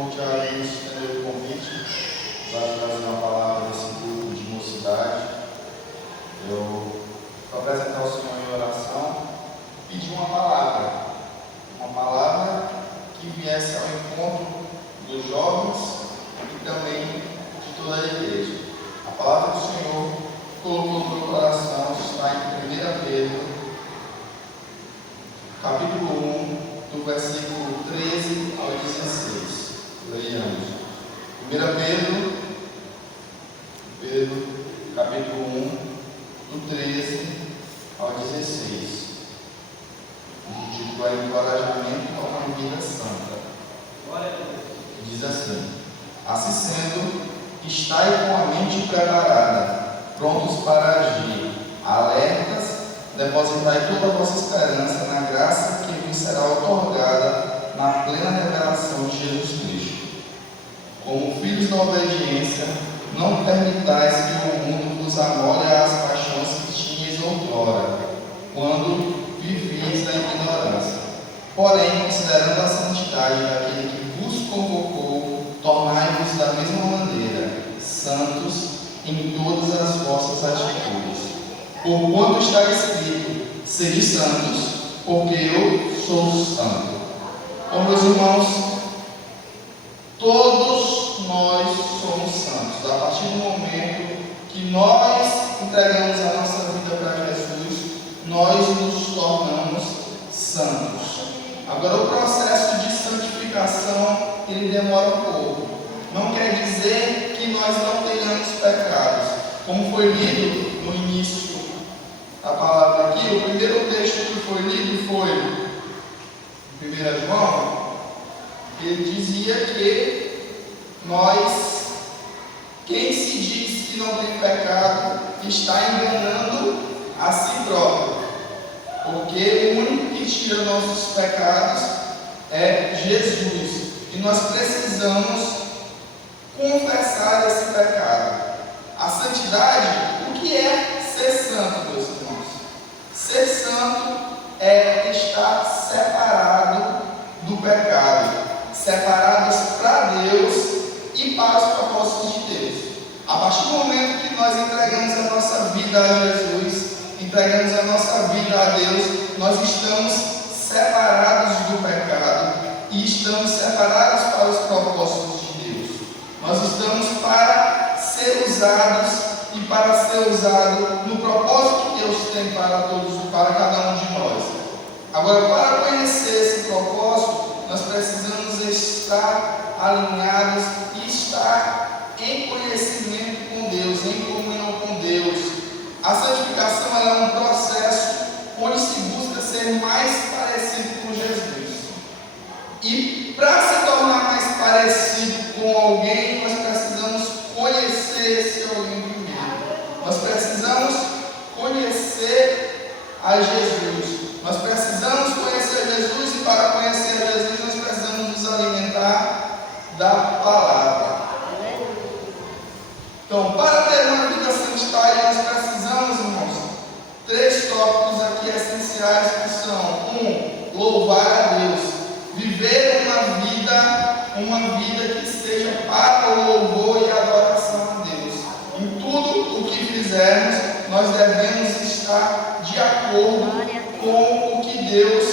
irmão Tiago nos estendeu o convite para trazer uma palavra desse grupo de mocidade. Eu vou apresentar o Senhor em oração, pedir uma palavra que viesse ao encontro dos jovens e também de toda a igreja. A palavra do Senhor colocou no meu coração, está em 1 Pedro, capítulo 1, do versículo 13 ao 16. Leiamos. 1 Pedro, capítulo 1, do 13 ao 16. O título é Encorajamento a uma Vida Santa. Diz assim: assim sendo, estai com a mente preparada, prontos para agir, alertas, depositai toda a vossa esperança na graça que vos será otorgada na plena revelação de Jesus Cristo. Como filhos da obediência, não permitais que o mundo vos amole às paixões que tinhais outrora, quando vivias na ignorância. Porém, considerando a santidade daquele que vos convocou, tornai-vos da mesma maneira santos em todas as vossas atitudes. Porquanto está escrito: sede santos, porque eu sou santo. Bom, meus irmãos, todos nós somos santos. A partir do momento que nós entregamos a nossa vida para Jesus, nós nos tornamos santos. Agora, o processo de santificação, ele demora um pouco. Não quer dizer que nós não tenhamos pecados. Como foi lido no início da palavra aqui, o primeiro texto que foi lido foi 1 João. Ele dizia que quem se diz que não tem pecado, está enganando a si próprio. Porque o único que tira nossos pecados é Jesus. E nós precisamos confessar esse pecado. A santidade, o que é ser santo, meus irmãos? Ser santo é estar separado do pecado, separados para Deus e para os propósitos de Deus. A partir do momento que nós entregamos a nossa vida a Jesus, entregamos a nossa vida a Deus, nós estamos separados do pecado e estamos separados para os propósitos de Deus. Nós estamos para ser usados e para ser usado no propósito que Deus tem para cada um de nós. Agora, para conhecer esse propósito, nós precisamos estar alinhados e estar em conhecimento com Deus, em comunhão com Deus. A santificação é um processo onde se busca ser mais parecido com Jesus. E para se tornar mais parecido com alguém, nós precisamos conhecer esse alguém primeiro. Nós precisamos conhecer a Jesus. Nós precisamos conhecer Jesus, e para conhecer Jesus nós precisamos nos alimentar da palavra. Então, para ter uma vida sanitária, nós precisamos, irmãos, 3 tópicos aqui essenciais, que são: 1, louvar a Deus, viver uma vida que seja para o louvor e adoração a Deus. Em tudo o que fizermos, nós devemos estar de acordo com o que Deus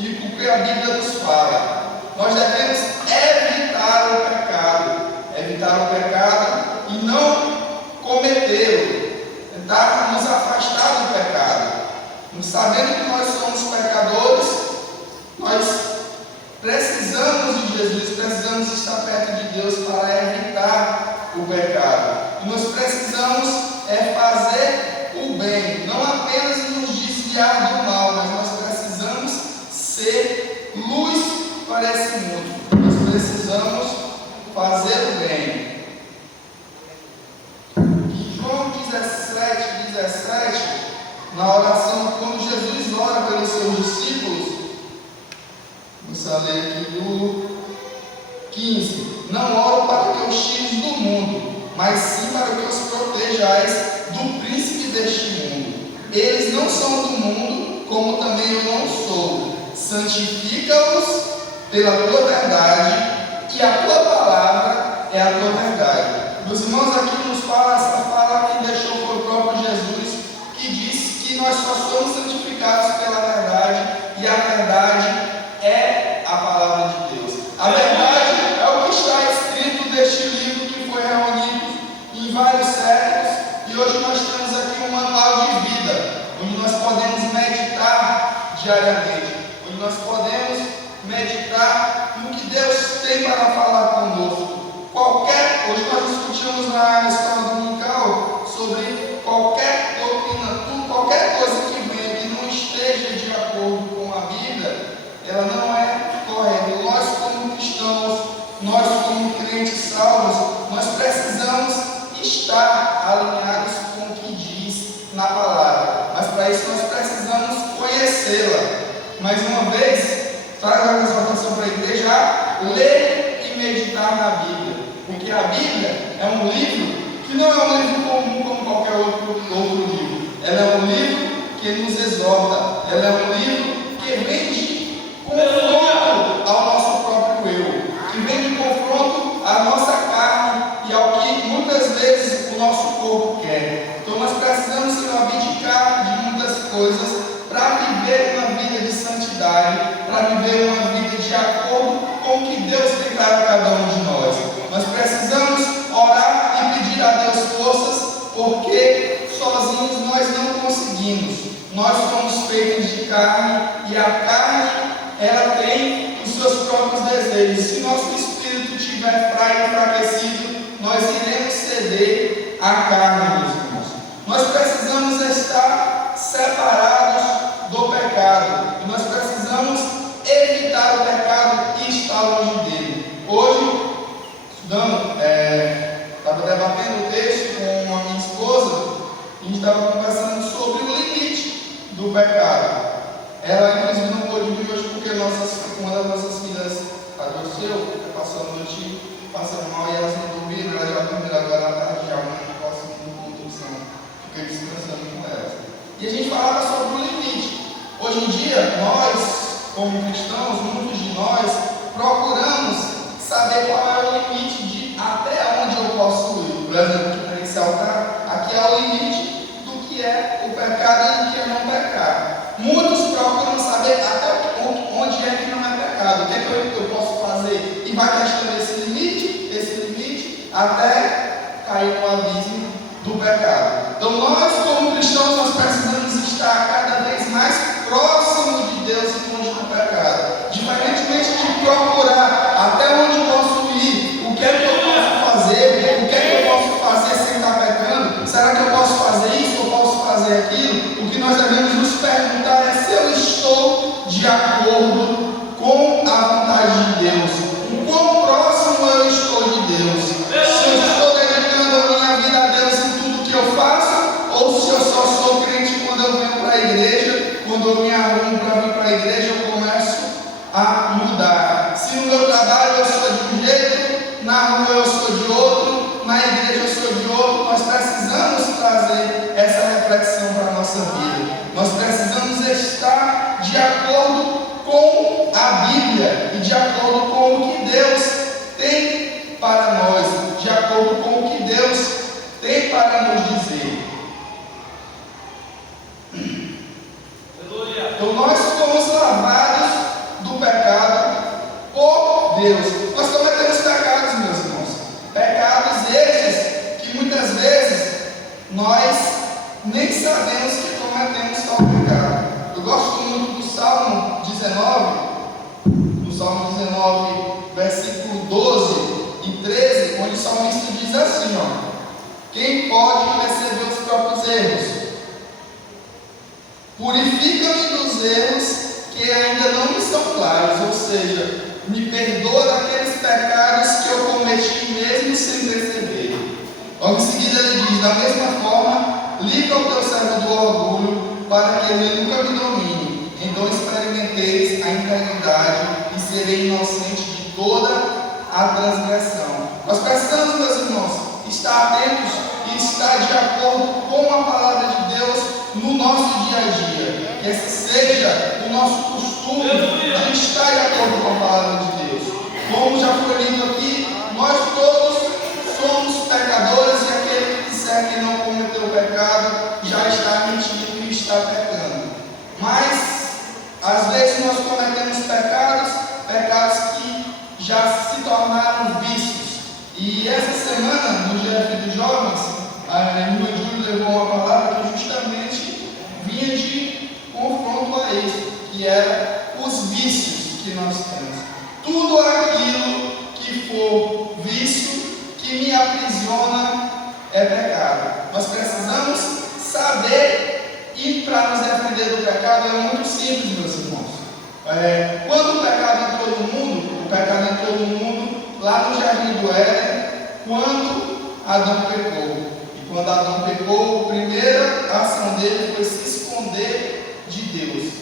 e o que a Bíblia nos fala. Nós devemos evitar o pecado e não cometê-lo, tentar nos afastar do pecado. Sabendo que nós somos pecadores, nós precisamos de Jesus, precisamos estar perto de Deus para evitar o pecado. E nós precisamos fazer o bem, não apenas nos desviar do mal, mas nós precisamos ser luz para esse mundo. Nós precisamos fazer o bem. Em João 17, na oração, quando Jesus ora pelos seus discípulos, vamos ler aqui do 15: não oro para que os tires do mundo, mas sim para que os protejais do príncipe deste mundo. Eles não são do mundo, como também eu não sou. Santifica-os pela tua verdade, que a tua palavra é a tua verdade. Meus irmãos, aqui nos fala essa fala que deixou foi o próprio Jesus, que disse que nós só somos santificados pela verdade, e a verdade é a palavra de Deus. A verdade é o que está escrito neste livro que foi reunido em vários séculos, e hoje nós temos aqui um manual de vida, onde nós podemos meditar diariamente, onde nós podemos meditar no que Deus tem para falar conosco. Hoje nós discutimos na escola dominical sobre qualquer doutrina, qualquer coisa que venha que não esteja de acordo com a Bíblia, ela não é correta. Nós como cristãos, nós como crentes salvos, nós precisamos estar alinhados com o que diz na palavra, mas para isso nós precisamos conhecê-la. Mais uma vez, trago a exortação para a igreja: ler e meditar na Bíblia, porque a Bíblia é um livro que não é um livro comum como qualquer outro livro. Ela é um livro que nos exorta, ela é um livro que vem de confronto ao nosso próprio eu, que vem de confronto à nossa carne e ao que muitas vezes o nosso corpo quer. Então nós precisamos se abdicar de muitas coisas para viver uma vida de santidade, para viver uma vida de acordo com o que Deus tem para cada um de nós. Nós precisamos orar e pedir a Deus forças, porque sozinhos nós não conseguimos. Nós somos feitos de carne, e a carne, ela tem os seus próprios desejos. Se nosso espírito estiver fraco e enfraquecido, nós iremos ceder à carne, meus irmãos. Nós precisamos estar separados do pecado, e nós precisamos evitar o pecado e estar longe dele. Hoje, estava debatendo o texto com a minha esposa, e a gente estava conversando sobre o limite do pecado. Ela inclusive não pôde vir hoje porque uma das nossas filhas adoeceu, passou a noite passando mal, e elas não dormiram. Elas já dormiram agora à tarde, já no próximo condução, fiquei descansando com elas. E a gente falava sobre o limite. Hoje em dia, nós, como cristãos, muitos de nós procuramos saber qual é o limite de até onde eu posso ir. Por exemplo, aqui para esse altar, aqui é o limite do que é o pecado e do que é não pecar. Muitos procuram saber até onde é que não é pecado, o que é que eu posso fazer, e vai testando esse limite, até cair no abismo do pecado. Então nós, como cristãos, nós precisamos estar cada vez mais próximos de Deus e longe do pecado. Diferentemente de procurar até onde posso ir, o que é que eu posso fazer, o que é que eu posso fazer sem estar pecando, será que eu posso fazer isso, eu posso fazer aquilo? O que nós devemos nos perguntar é se eu estou de acordo com a vontade de Deus, o quão próximo eu estou de Deus, se eu estou dedicando a minha vida a Deus em tudo que eu faço, ou se eu só sou crente quando eu venho para a igreja, quando eu me arrumo para vir para a igreja, eu começo a mudar. Se no meu trabalho eu sou de um jeito, na rua eu sou de outro, na igreja eu sou de outro, nós precisamos trazer essa reflexão para a nossa vida. Nós precisamos estar de acordo com a Bíblia e de acordo com o que Deus tem para nós, de acordo com o que Deus tem para nos dizer. Então nós fomos lavados do pecado por Deus. Nós cometemos pecados, meus irmãos. Pecados estes que muitas vezes nós nem sabemos que cometemos tal pecado. Eu gosto muito do Salmo 19, versículo 12 e 13, onde o salmista diz assim, quem pode perceber os próprios erros? Purifica-me dos erros que ainda não me são claros, ou seja, me perdoa daqueles pecados que eu cometi mesmo sem perceber. Logo em seguida ele diz, da mesma forma, livra o teu servo do orgulho, para que ele nunca me domine. Então experimenteis a integridade e serei inocente de toda a transgressão. Nós precisamos, meus irmãos, estar atentos e estar de acordo com a palavra de Deus no nosso dia a dia. Que esse seja o nosso costume de estar de acordo com a palavra de Deus. Como já foi lido aqui vezes nós cometemos pecados que já se tornaram vícios. E essa semana, no GF dos Jovens, a irmã Júlia levou uma palavra que justamente vinha de confronto a isso, que era os vícios que nós temos. Tudo aquilo que for vício, que me aprisiona, é pecado. Nós precisamos saber, e para nos defender do pecado é muito simples, meus irmãos. Quando o pecado entrou no mundo, lá no Jardim do Éden, quando Adão pecou. E quando Adão pecou, a primeira ação dele foi se esconder de Deus.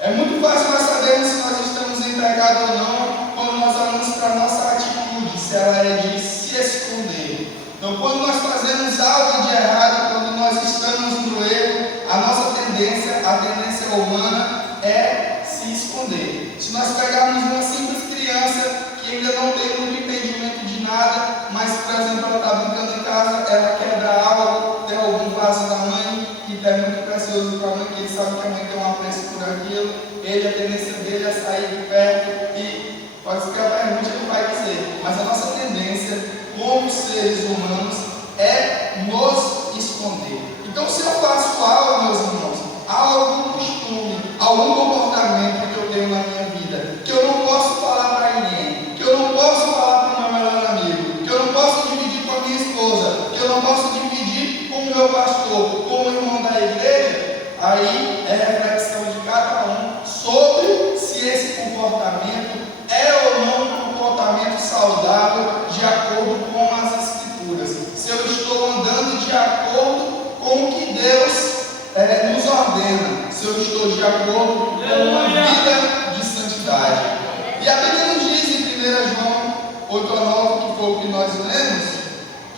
É muito fácil nós sabermos se nós estamos em pecado ou não, quando nós olhamos para a nossa atitude, se ela é de se esconder. Então, quando nós fazemos algo de errado, quando nós estamos no erro, a nossa tendência, a tendência humana é se esconder. Se nós pegarmos uma simples criança que ainda não tem muito entendimento de nada, mas, por exemplo, ela está brincando em casa, ela quebra algo, derruba um vaso da mãe, que é muito precioso para a mãe, que ele sabe que a mãe tem um apreço por aquilo, a tendência dele é sair de perto, e pode ser que a pergunta ele vai dizer, mas a nossa tendência, como seres humanos, é nos esconder. Então, se eu faço algo, meus irmãos, algum costume, algum comportamento que eu tenho na minha vida, que eu não posso falar para ninguém, que eu não posso falar para o meu melhor amigo, que eu não posso dividir com a minha esposa, que eu não posso dividir com o meu pastor, com o irmão da igreja, aí é reflexão de cada um sobre se esse comportamento é ou não um comportamento saudável de acordo com as Escrituras. Se eu estou andando de acordo com o que Deus nos ordena, se eu estou de acordo com uma vida de santidade. E a Bíblia nos diz em 1 João 8:9, que foi o que nós lemos,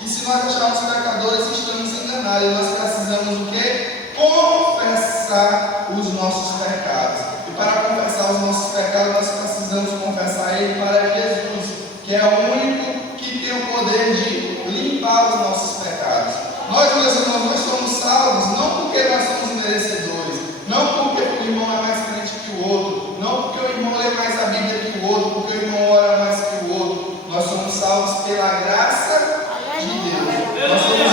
que se nós acharmos pecadores, estamos enganados. E nós precisamos o quê? Confessar os nossos pecados. E para confessar os nossos pecados, nós precisamos confessar ele para Jesus, que é o único que tem o poder de limpar os nossos pecados. Nós, meus irmãos, nós somos salvos não porque nós somos merecedores, não porque o irmão é mais crente que o outro, não porque o irmão lê mais a Bíblia que o outro, porque o irmão ora mais que o outro. Nós somos salvos pela graça de Deus. Nós somos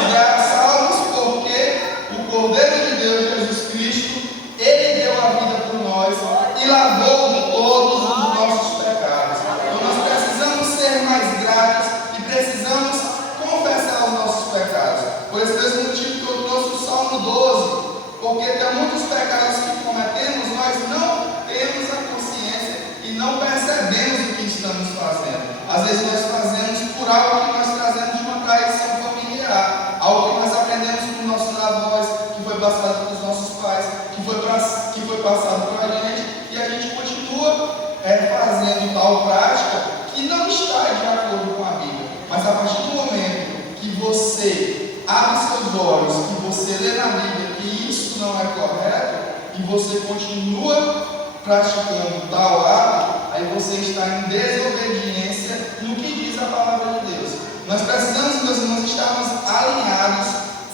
salvos porque o Cordeiro de Deus, Jesus Cristo, ele deu a vida por nós e lavou todos os nossos pecados. Então nós precisamos ser mais gratos e precisamos confessar os nossos pecados. Por esse mesmo motivo que eu trouxe o Salmo 12, porque tem muitos pecados que cometemos, nós não temos a consciência e não percebemos o que estamos fazendo. Às vezes nós fazemos por algo que nós trazemos de uma tradição familiar, algo que nós aprendemos com nossos avós, que foi passado pelos nossos pais, que foi passado para a gente, e a gente continua fazendo tal prática que não está de acordo com a Bíblia. Mas a partir do momento que você abre seus olhos, que você lê na Bíblia que isso não é correto, e você continua praticando tal ato, aí você está em desobediência no que diz a palavra de Deus. Nós precisamos, meus irmãos, estarmos alinhados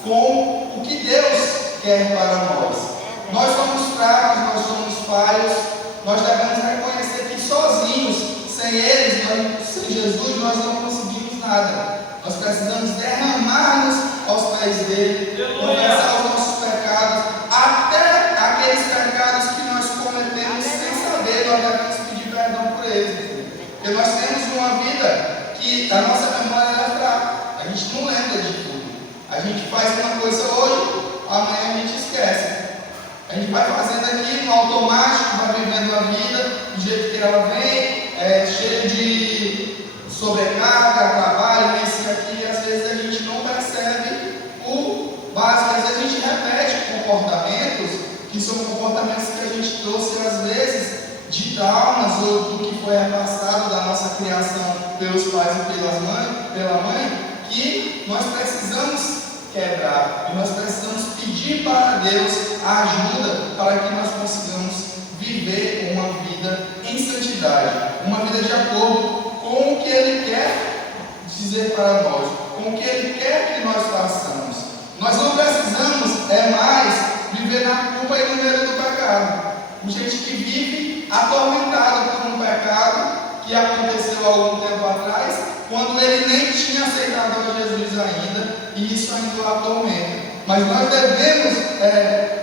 com o que Deus quer para nós. Nós somos fracos, nós somos falhos, nós devemos reconhecer que sozinhos, sem eles, sem Jesus, nós não conseguimos nada. Nós precisamos derramar-nos aos pés dele, confessar os nossos pecados, até aqueles pecados que nós cometemos sem saber, nós devemos pedir perdão por eles. Porque nós temos uma vida que a nossa memória é fraca, a gente não lembra de tudo. A gente faz uma coisa hoje, amanhã a gente esquece. A gente vai fazendo aqui no automático, vai vivendo a vida do jeito que ela vem, cheia de sobrecarga, trabalho, isso e aquilo, e às vezes a gente não percebe o básico. Às vezes a gente repete comportamentos que são comportamentos que a gente trouxe às vezes de traumas ou do que foi repassado da nossa criação pelos pais e pela mãe, que nós precisamos quebrar, e nós precisamos pedir para Deus a ajuda para que nós consigamos viver uma vida em santidade, uma vida de acordo com o que Ele quer dizer para nós, com o que Ele quer que nós façamos. Nós não precisamos mais viver na culpa e no medo do pecado. Gente que vive atormentado por um pecado que aconteceu há algum tempo atrás, quando ele nem tinha aceitado a Jesus ainda, e isso ainda o atormenta. Mas nós devemos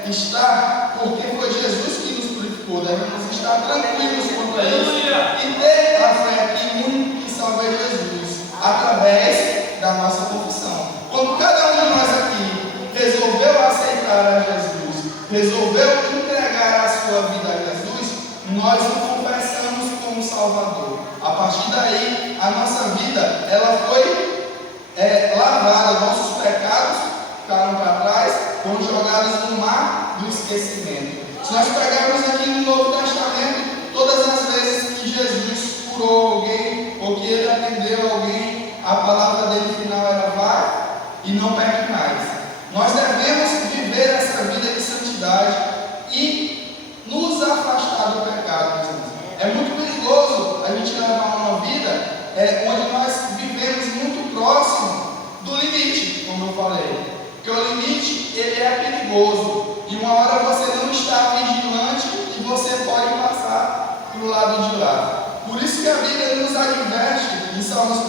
estar, porque foi Jesus que nos purificou, devemos estar tranquilos quanto a isso e ter a fé que o único que salva é Jesus, através da nossa confissão. Quando cada um de nós aqui resolveu aceitar a Jesus, resolveu entregar a sua vida a Jesus, nós o confessamos como Salvador. A partir daí, a nossa vida ela foi lavada, nossos pecados ficaram para trás, foram jogados no mar do esquecimento. Se nós pegarmos aqui no Novo Testamento, todas as vezes que Jesus curou alguém, ou que ele atendeu alguém, a palavra dele final era: vai e não peque mais. Nós devemos viver essa vida de santidade e nos afastar do pecado, meus irmãos. É muito perigoso a gente levar uma vida onde nós vivemos muito próximo do limite, como eu falei. Porque o limite, ele é perigoso. E uma hora você não está vigilante e você pode passar para o lado de lá. Por isso que a Bíblia nos adverte, em Salmos 1,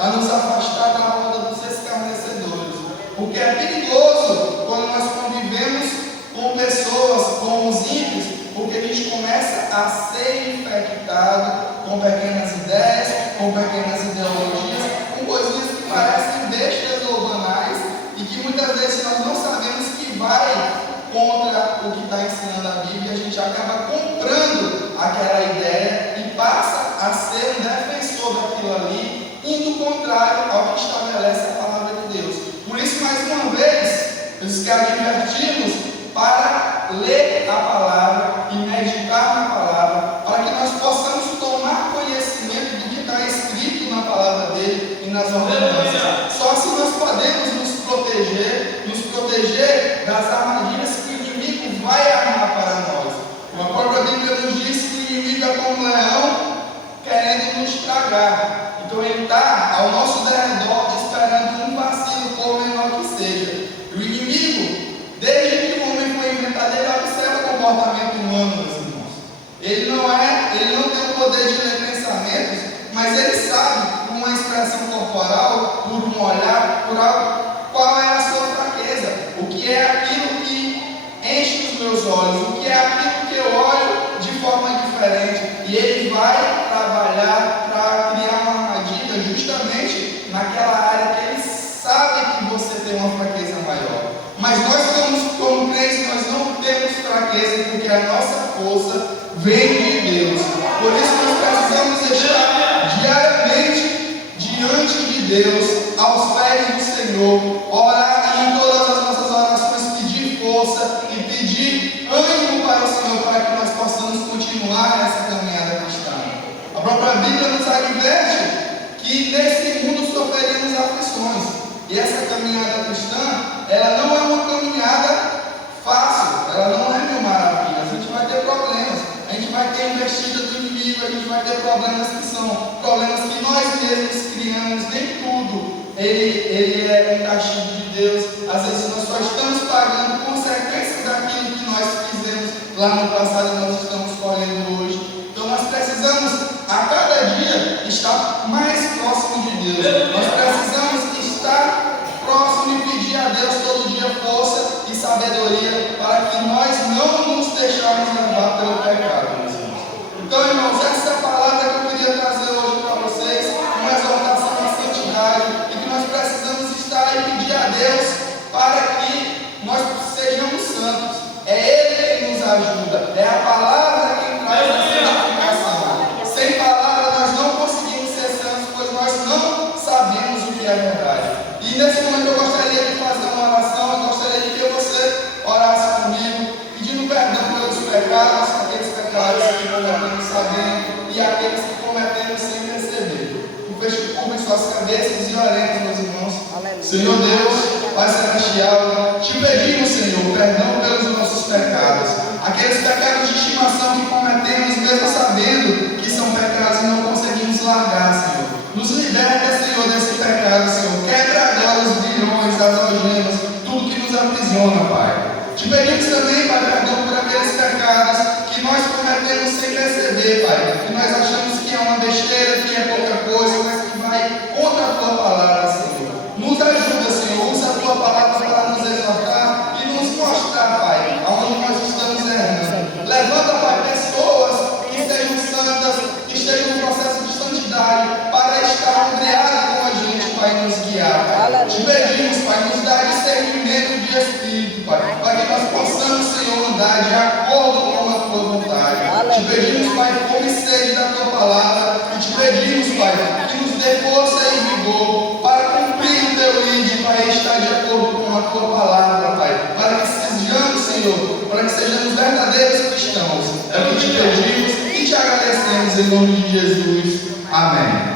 a nos afastar da roda dos escarnecedores. Porque é perigoso quando nós convivemos com pessoas, com os ímpios, porque a gente começa a ser infectado com pequenas ideias, com pequenas ideologias, com coisinhas que parecem bestas ou banais e que muitas vezes nós não sabemos que vai contra o que está ensinando a Bíblia, e a gente acaba comprando aquela ideia e passa a ser um defensor daquilo ali, indo contrário ao que estabelece a palavra de Deus. Por isso, mais uma vez, nós queremos advertirmos para ler a palavra e meditar na palavra, para que nós possamos tomar conhecimento do que está escrito na palavra dele e nas ordenanças. Só assim nós podemos nos proteger das armadilhas que o inimigo vai armar para nós. A própria Bíblia nos diz que o inimigo é como um leão querendo nos tragar. Então ele está ao nosso derredor esperando um vacilo, por menor que seja. E o inimigo, desde que o homem foi inventado, ele observa o comportamento humano, meus irmãos. Ele não tem o poder de ler pensamentos, mas ele sabe, por uma expressão corporal, por um olhar, por algo, qual é a sua fraqueza, o que é aquilo que enche os meus olhos, o que é aquilo que eu olho de forma diferente, e ele vai trabalhar para criar uma armadilha justamente naquela área que ele sabe que você tem uma fraqueza maior. Mas nós, como crentes, nós não temos fraqueza, porque a nossa força vem de Deus. Por isso nós precisamos estar diariamente diante de Deus, aos pés do Senhor, orar e em todas as nossas orações pedir força e pedir ânimo para o Senhor, para que nós possamos continuar nessa caminhada cristã. A própria Bíblia nos adverte que nesse mundo sofreremos aflições. E essa caminhada cristã, ela não é uma caminhada fácil, ela não é mil maravilhas. A gente vai ter problemas, a gente vai ter investida do inimigo, a gente vai ter problemas que são problemas que nós mesmos criamos. Nem tudo ele é um castigo de Deus. Às vezes nós só estamos pagando consequências daquilo que nós fizemos lá no passado e nós estamos colhendo hoje. Então nós precisamos a cada dia estar mais próximo de Deus. Nós precisamos estar próximo e pedir a Deus todo dia força e sabedoria para que nós não nos deixarmos levar pelo pecado, meus irmãos. Então, irmãos, essa é a palavra que eu queria trazer hoje para vocês, uma exortação à santidade, e que nós precisamos estar e pedir a Deus para que nós sejamos santos. É Ele quem nos ajuda, é a palavra quem traz a santificação. Sem palavra nós não conseguimos ser santos, pois nós não sabemos o que é verdade. E nesse momento eu gostaria de fazer uma oração, eu gostaria de que você orasse comigo, pedindo perdão pelos pecados, aqueles pecados que cometemos sabendo e aqueles que cometemos sem perceber. Curvem suas cabeças e oremos, meus irmãos. Senhor Deus, Pai Celestial, te pedimos, Senhor, perdão pelos nossos pecados, aqueles pecados de estimação que cometemos, mesmo sabendo que são pecados e não conseguimos largar, Senhor. Nos liberta, Senhor, desse pecado, Senhor. Quebra agora os grilhões, as algemas, tudo que nos aprisiona, Pai. Te pedimos também, Pai, perdão por aqueles pecados que nós cometemos sem receber, Pai, que nós achamos que é uma besteira, que é pouca coisa, mas que vai contra a Tua palavra, Senhor. Nos ajuda, Senhor, usa a Tua palavra para nos exortar e nos mostrar, Pai, aonde nós estamos errando. Levanta, Pai, pessoas que sejam santas, que estejam no processo de santidade, para estar ombreadas com a gente, Pai, nos guiar, Pai. Te pedimos, Pai, nos dá discernimento de espírito, Pai, para que nós possamos, Senhor, andar de acordo com a Tua vontade. Te pedimos, Pai, fome e sede da Tua palavra, e te pedimos, Pai, que nos dê força e vigor para cumprir o Teu ídolo, para estar de acordo com a Tua palavra, Pai, para que sejamos, Senhor, para que sejamos verdadeiros cristãos. É o que te pedimos e te agradecemos em nome de Jesus. Amém.